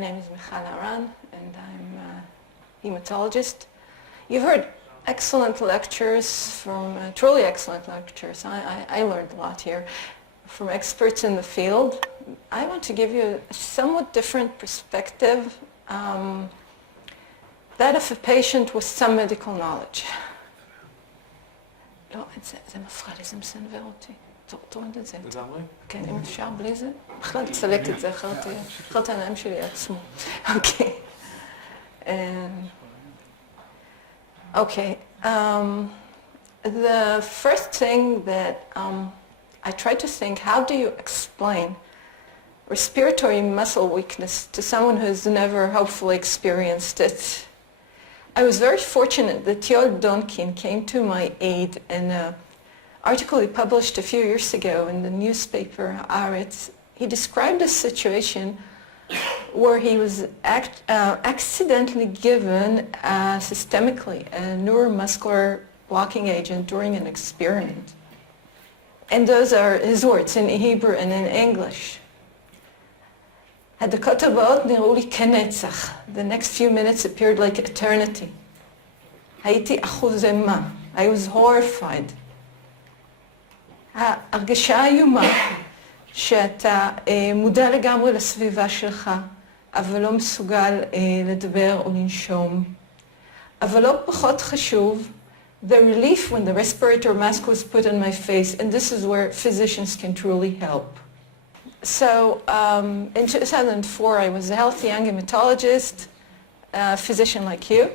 name is Michal Haran, and I'm a hematologist. You've heard excellent lectures from, truly excellent lectures. I learned a lot here from experts in the field. I want to give you a somewhat different perspective, that of a patient with some medical knowledge. לא, זה מפחיד, זה מסנבר אותי. תוריד את זה. לגמרי? כן, אם אפשר בלי זה. בכלל תסלק את זה, אחרת העיניים שלי יעצמו. אוקיי. Okay. The first thing that I tried to think, how do you explain respiratory muscle weakness to someone who's never hopefully experienced it? I was very fortunate that Yoel Donkin came to my aid in an article he published a few years ago in the newspaper Haaretz. He described a situation where he was accidentally given systemically a neuromuscular blocking agent during an experiment. And those are his words in Hebrew and in English. הדקות הבאות נראו לי כנצח. The next few minutes appeared like eternity. הייתי אחוזי מה. I was horrified. ההרגשה האיומה שאתה מודע לגמרי לסביבה שלך, אבל לא מסוגל לדבר או לנשום. אבל לא פחות חשוב, the relief when the respirator mask was put on my face, and this is where physicians can truly help. So in 2004, I was a healthy young hematologist, a physician like you.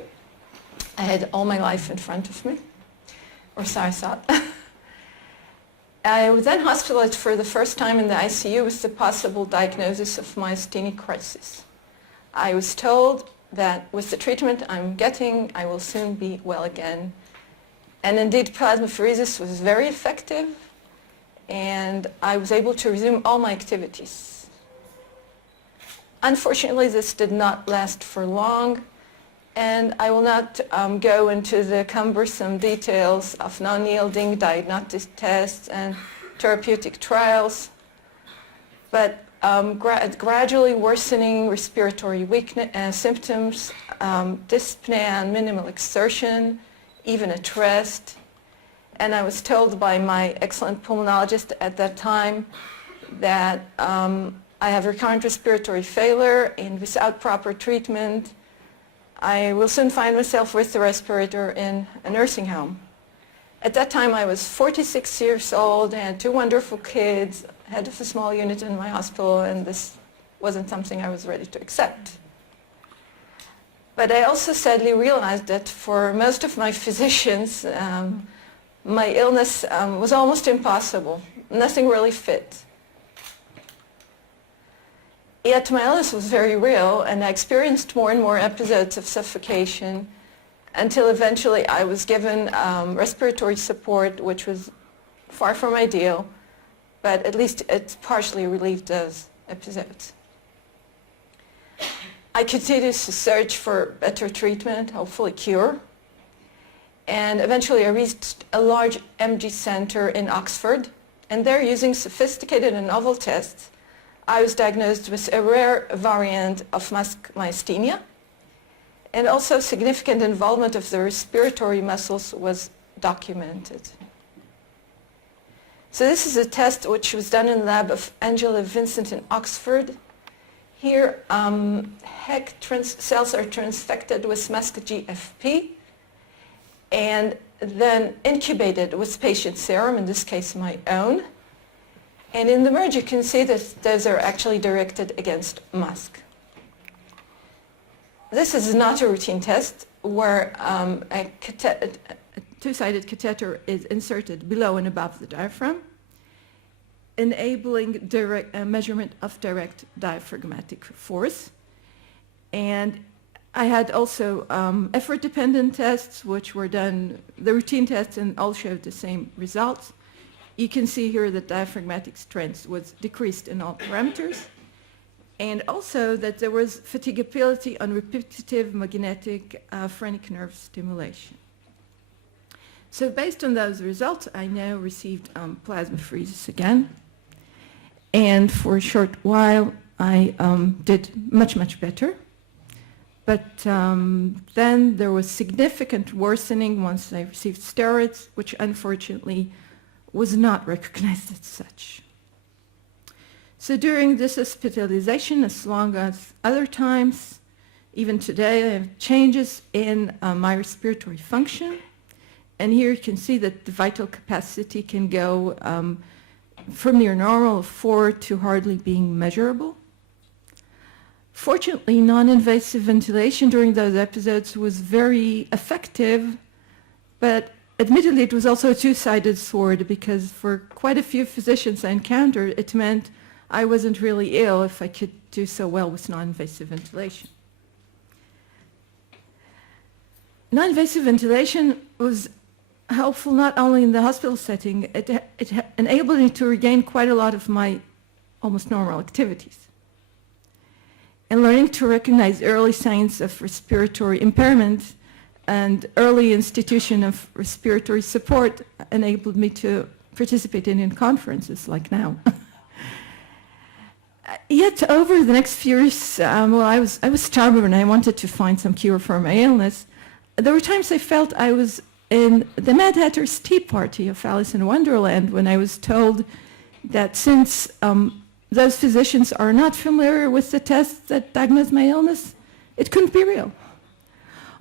I had all my life in front of me, or so I thought. I was then hospitalized for the first time in the ICU with the possible diagnosis of myasthenia crisis. I was told that with the treatment I'm getting, I will soon be well again. And indeed, plasmapheresis was very effective, and I was able to resume all my activities. Unfortunately, this did not last for long, and I will not go into the cumbersome details of non-yielding diagnostic tests and therapeutic trials, but gradually worsening respiratory weakness, symptoms, dyspnea and minimal exertion, even at rest. And I was told by my excellent pulmonologist at that time that I have recurrent respiratory failure, and without proper treatment, I will soon find myself with the respirator in a nursing home. At that time, I was 46 years old, I had two wonderful kids, head of a small unit in my hospital, and this wasn't something I was ready to accept. But I also sadly realized that for most of my physicians, my illness was almost impossible. Nothing really fit. Yet my illness was very real, and I experienced more and more episodes of suffocation until eventually I was given respiratory support, which was far from ideal, but at least it partially relieved those episodes. I continued to search for better treatment, hopefully cure. And eventually I reached a large MG center in Oxford, and there, using sophisticated and novel tests, I was diagnosed with a rare variant of myasthenia, and also significant involvement of the respiratory muscles was documented. So this is a test which was done in the lab of Angela Vincent in Oxford. Here, HEC cells are transfected with mask GFP, and then incubated with patient serum, in this case my own. And in the merge you can see that those are actually directed against mask. This is not a routine test where a two-sided catheter is inserted below and above the diaphragm, enabling direct measurement of direct diaphragmatic force. And I had also effort-dependent tests, which were done, the routine tests, and all showed the same results. You can see here that diaphragmatic strength was decreased in all parameters, and also that there was fatigability on repetitive magnetic phrenic nerve stimulation. So based on those results, I now received plasmapheresis again. And for a short while, I did much, much better. But then there was significant worsening once I received steroids, which unfortunately was not recognized as such. So during this hospitalization, as long as other times, even today, I have changes in my respiratory function. And here you can see that the vital capacity can go from near normal of 4 to hardly being measurable. Fortunately, non-invasive ventilation during those episodes was very effective, but admittedly it was also a two-sided sword, because for quite a few physicians I encountered, it meant I wasn't really ill if I could do so well with non-invasive ventilation. Non-invasive ventilation was helpful not only in the hospital setting, it enabled me to regain quite a lot of my almost normal activities. And learning to recognize early signs of respiratory impairment and early institution of respiratory support enabled me to participate in conferences like now. Yet over the next few years, I was stubborn and I wanted to find some cure for my illness. There were times I felt I was in the Mad Hatter's Tea Party of Alice in Wonderland when I was told that since those physicians are not familiar with the tests that diagnose my illness, it couldn't be real.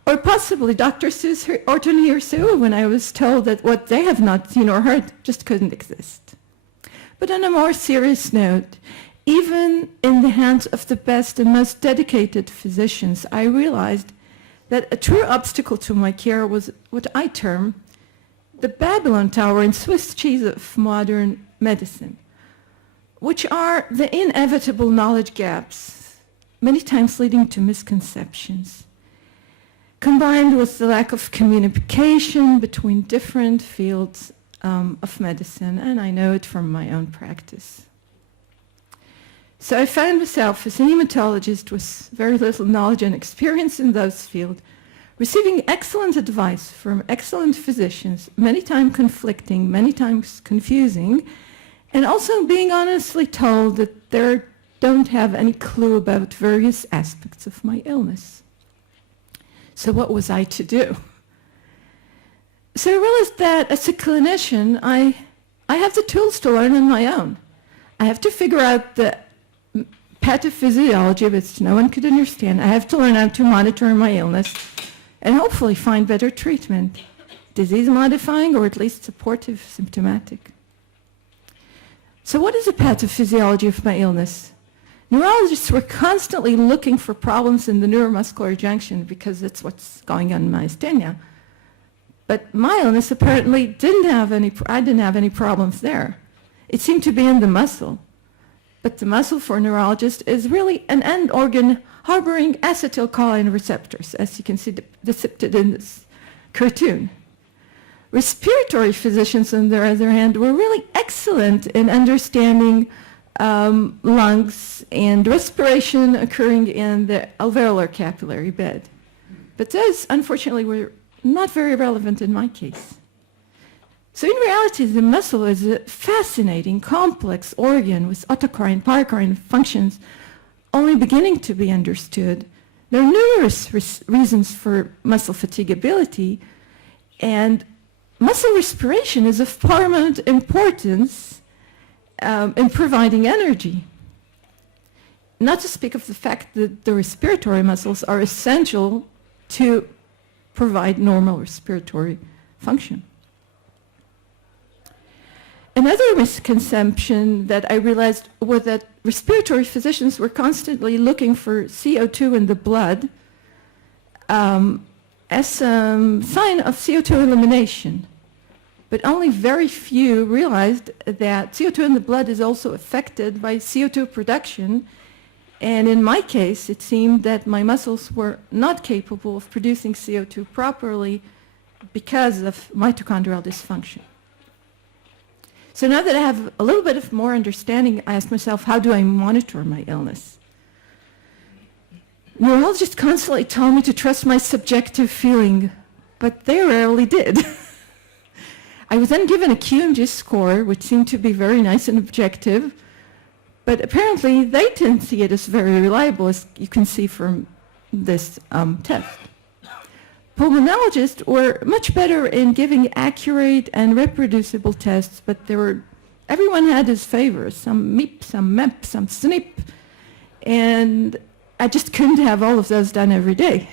Or possibly Dr. Seuss or Tony Hirsue when I was told that what they have not seen or heard just couldn't exist. But on a more serious note, even in the hands of the best and most dedicated physicians, I realized that a true obstacle to my care was what I term the Babylon Tower and Swiss cheese of modern medicine, which are the inevitable knowledge gaps, many times leading to misconceptions, combined with the lack of communication between different fields of medicine, and I know it from my own practice. So I found myself as a hematologist with very little knowledge and experience in those fields, receiving excellent advice from excellent physicians, many times conflicting, many times confusing, and also being honestly told that they don't have any clue about various aspects of my illness. So what was I to do? So I realized that as a clinician, I have the tools to learn on my own. I have to figure out the pathophysiology which no one could understand. I have to learn how to monitor my illness and hopefully find better treatment, disease-modifying or at least supportive symptomatic. So what is the pathophysiology of my illness? Neurologists were constantly looking for problems in the neuromuscular junction because that's what's going on in myasthenia. But my illness apparently I didn't have any problems there. It seemed to be in the muscle. But the muscle for a neurologist is really an end organ harboring acetylcholine receptors, as you can see depicted in this cartoon. Respiratory physicians, on the other hand, were really excellent in understanding lungs and respiration occurring in the alveolar capillary bed. But those, unfortunately, were not very relevant in my case. So in reality, the muscle is a fascinating, complex organ with autocrine, paracrine functions only beginning to be understood. There are numerous reasons for muscle fatigability, and muscle respiration is of paramount importance in providing energy. Not to speak of the fact that the respiratory muscles are essential to provide normal respiratory function. Another misconception that I realized was that respiratory physicians were constantly looking for CO2 in the blood as a sign of CO2 elimination. But only very few realized that CO2 in the blood is also affected by CO2 production. And in my case, it seemed that my muscles were not capable of producing CO2 properly because of mitochondrial dysfunction. So now that I have a little bit of more understanding, I asked myself, how do I monitor my illness? Neurologists constantly told me to trust my subjective feeling, but they rarely did. I was then given a QMG score, which seemed to be very nice and objective, But apparently they didn't see it as very reliable, as you can see from this test. Pulmonologists were much better in giving accurate and reproducible tests, but everyone had his favors, some MEEP, some MEP, some SNP, and I just couldn't have all of those done every day.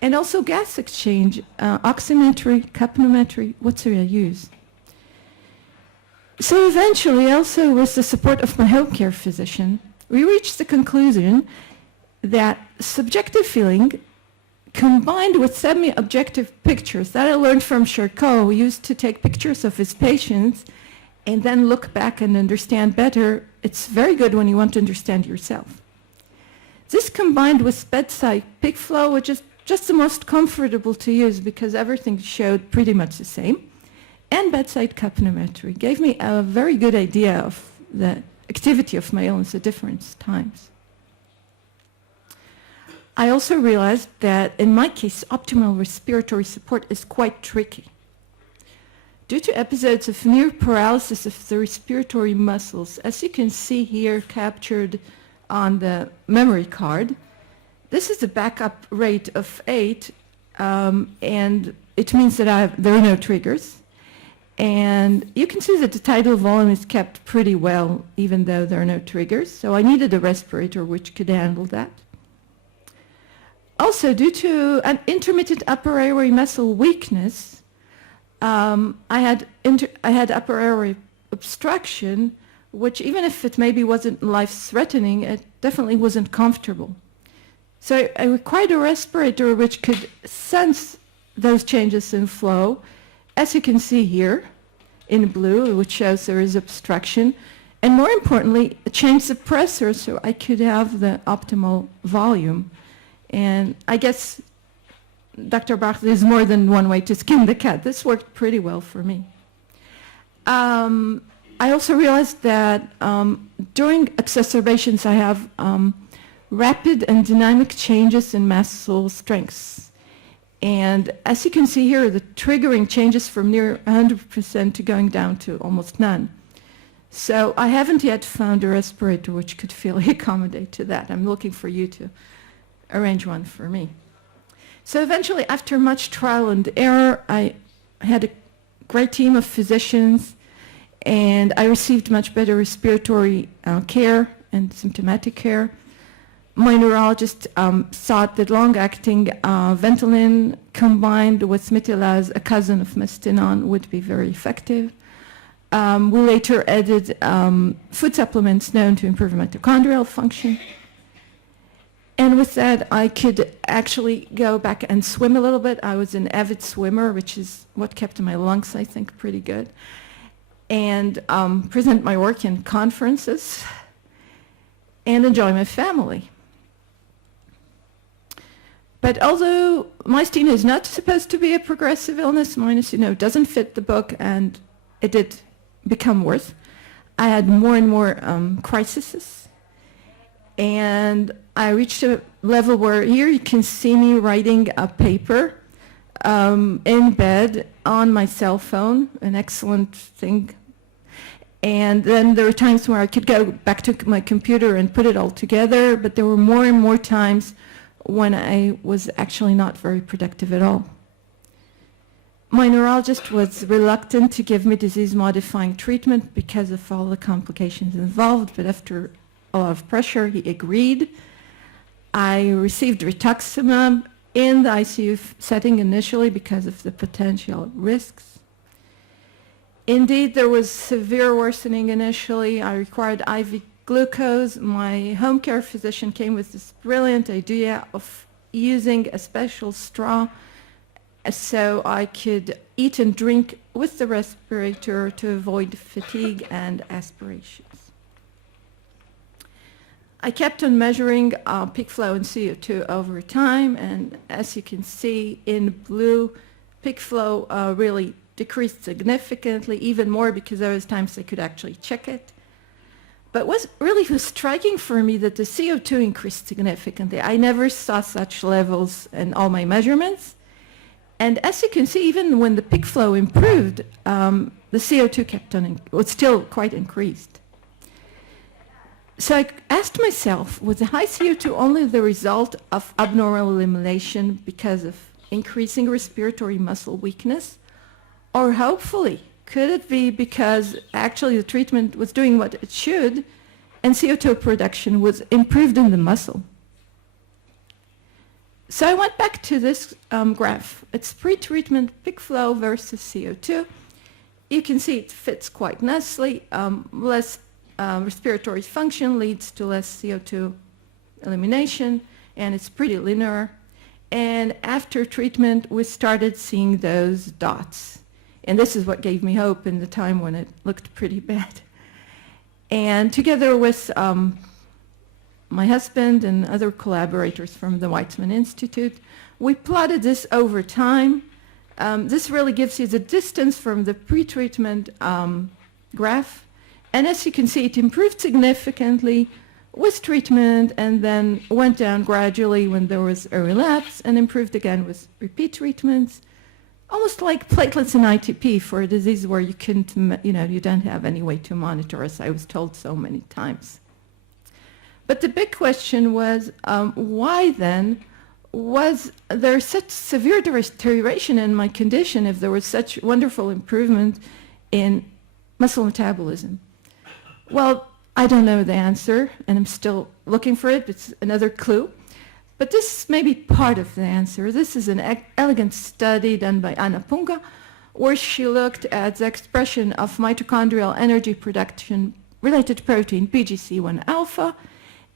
And also gas exchange, oximetry, capnometry, what should I use? So eventually, also with the support of my home care physician, we reached the conclusion that subjective feeling combined with semi-objective pictures that I learned from Charcot, who used to take pictures of his patients and then look back and understand better. It's very good when you want to understand yourself. This combined with bedside peak flow, which is just the most comfortable to use because everything showed pretty much the same, and bedside capnometry gave me a very good idea of the activity of my illness at different times. I also realized that in my case, optimal respiratory support is quite tricky. Due to episodes of near paralysis of the respiratory muscles, as you can see here captured on the memory card, this is a backup rate of 8, and it means that there are no triggers. And you can see that the tidal volume is kept pretty well, even though there are no triggers. So I needed a respirator which could handle that. Also, due to an intermittent upper airway muscle weakness, I had upper airway obstruction, which even if it maybe wasn't life-threatening, it definitely wasn't comfortable. So I required a respirator which could sense those changes in flow, as you can see here in blue, which shows there is obstruction, and more importantly, change the pressure so I could have the optimal volume. And I guess, Dr. Bach, there's more than one way to skin the cat. This worked pretty well for me. I also realized that during exacerbations, I have rapid and dynamic changes in muscle strengths. And as you can see here, the triggering changes from near 100% to going down to almost none. So I haven't yet found a respirator which could fully accommodate to that. I'm looking for you to arrange one for me. So eventually, after much trial and error, I had a great team of physicians, and I received much better respiratory care and symptomatic care. My neurologist thought that long-acting Ventolin combined with Mitilaz, a cousin of Mestinon, would be very effective. We later added food supplements known to improve mitochondrial function. And with that, I could actually go back and swim a little bit. I was an avid swimmer, which is what kept my lungs, I think, pretty good. And present my work in conferences and enjoy my family. But although myasthenia is not supposed to be a progressive illness, doesn't fit the book, and it did become worse. I had more and more crises. And I reached a level where here you can see me writing a paper in bed on my cell phone, an excellent thing. And then there were times where I could go back to my computer and put it all together, but there were more and more times when I was actually not very productive at all. My neurologist was reluctant to give me disease-modifying treatment because of all the complications involved, but after a lot of pressure, he agreed. I received rituximab in the ICU setting initially because of the potential risks. Indeed, there was severe worsening initially. I required IV glucose. My home care physician came with this brilliant idea of using a special straw so I could eat and drink with the respirator to avoid fatigue and aspirations. I kept on measuring peak flow and CO2 over time, and as you can see in blue, peak flow really decreased significantly, even more because there was times I could actually check it. But what really was striking for me that the CO2 increased significantly. I never saw such levels in all my measurements. And as you can see, even when the peak flow improved, the CO2 was still quite increased. So I asked myself, was the high CO2 only the result of abnormal elimination because of increasing respiratory muscle weakness? Or hopefully, could it be because actually the treatment was doing what it should and CO2 production was improved in the muscle? So I went back to this graph. It's pre-treatment peak flow versus CO2. You can see it fits quite nicely. Less respiratory function leads to less CO2 elimination, and it's pretty linear. And after treatment, we started seeing those dots. And this is what gave me hope in the time when it looked pretty bad. And together with my husband and other collaborators from the Weizmann Institute, we plotted this over time. This really gives you the distance from the pre-treatment graph. And as you can see, it improved significantly with treatment and then went down gradually when there was a relapse and improved again with repeat treatments, almost like platelets in ITP for a disease where you couldn't, you don't have any way to monitor, as I was told so many times. But the big question was, why then was there such severe deterioration in my condition if there was such wonderful improvement in muscle metabolism? Well, I don't know the answer, and I'm still looking for it. It's another clue. But this may be part of the answer. This is an elegant study done by Anna Punga, where she looked at the expression of mitochondrial energy production related protein, PGC1 alpha.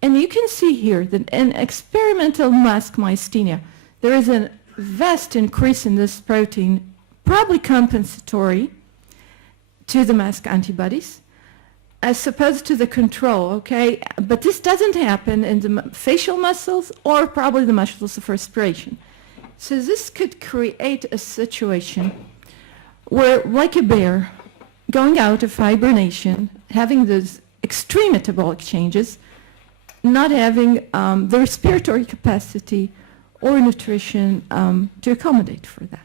And you can see here that in experimental mask myasthenia, there is a vast increase in this protein, probably compensatory to the mask antibodies, as opposed to the control, okay? But this doesn't happen in the facial muscles or probably the muscles of respiration. So this could create a situation where, like a bear, going out of hibernation, having those extreme metabolic changes, not having the respiratory capacity or nutrition to accommodate for that.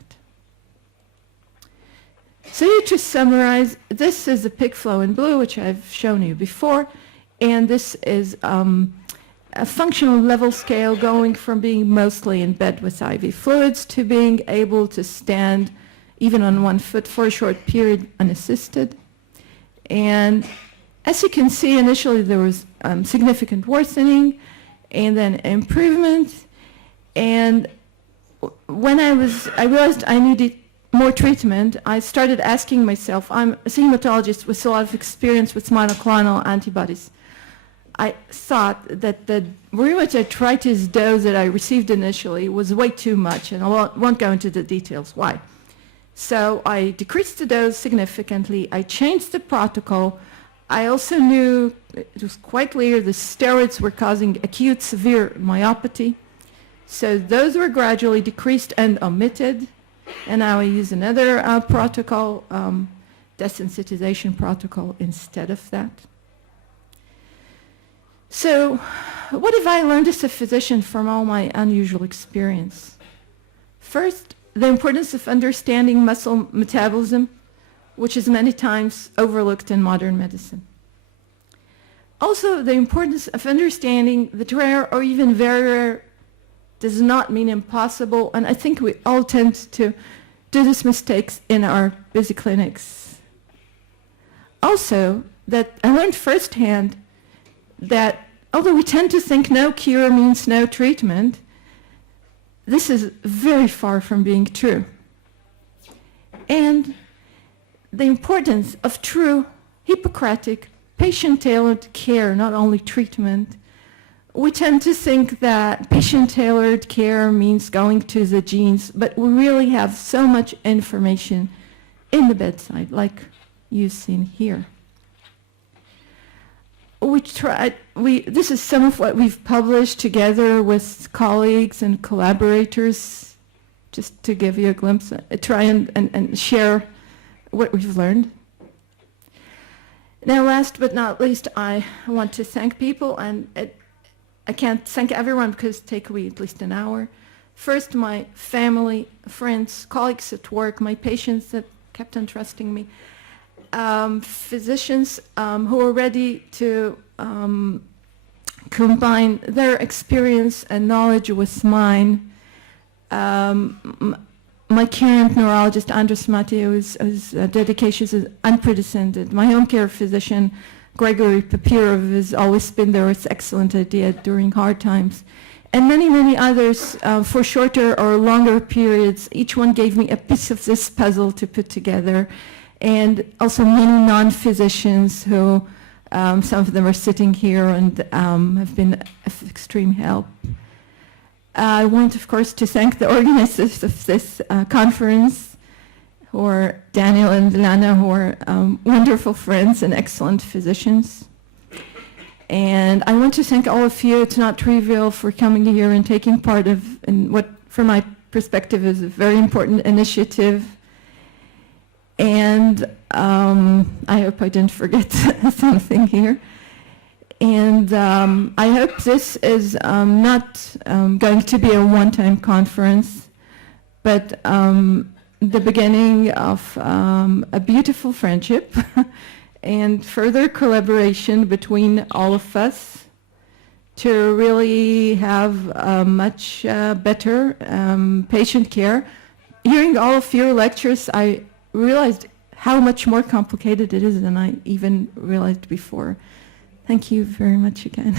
So to summarize, this is a peak flow in blue, which I've shown you before, and this is a functional level scale going from being mostly in bed with IV fluids to being able to stand even on one foot for a short period unassisted. And as you can see, initially there was significant worsening and then improvement. And when I realized I needed more treatment, I started asking myself, I'm a hematologist with a lot of experience with monoclonal antibodies. I thought that the rheumatoid arthritis dose that I received initially was way too much, and I won't go into the details why. So I decreased the dose significantly. I changed the protocol. I also knew, it was quite clear, the steroids were causing acute severe myopathy. So those were gradually decreased and omitted. And now I use another protocol, desensitization protocol instead of that. So what have I learned as a physician from all my unusual experience? First, the importance of understanding muscle metabolism, which is many times overlooked in modern medicine. Also, the importance of understanding that rare or even very rare does not mean impossible, and I think we all tend to do these mistakes in our busy clinics. Also, that I learned firsthand that although we tend to think no cure means no treatment, this is very far from being true. And the importance of true Hippocratic patient-tailored care, not only treatment. We tend to think that patient-tailored care means going to the genes, but we really have so much information in the bedside, like you've seen here. This is some of what we've published together with colleagues and collaborators, just to give you a glimpse, try and share what we've learned. Now, last but not least, I want to thank people, and I can't thank everyone because it takes at least an hour. First, my family, friends, colleagues at work, my patients that kept on trusting me, physicians who are ready to combine their experience and knowledge with mine. My current neurologist, Andres Mateo's dedication is unprecedented. My home care physician, Gregory Papirov, has always been there with excellent idea during hard times. And many, many others for shorter or longer periods. Each one gave me a piece of this puzzle to put together. And also many non-physicians who, some of them are sitting here and have been of extreme help. I want, of course, to thank the organizers of this conference, who are Daniel and Lana, who are wonderful friends and excellent physicians. And I want to thank all of you. It's not trivial for coming here and taking part in what, from my perspective, is a very important initiative. And I hope I didn't forget something here. And I hope this is not going to be a one-time conference, but the beginning of a beautiful friendship and further collaboration between all of us to really have much better patient care. Hearing all of your lectures, I realized how much more complicated it is than I even realized before. Thank you very much again.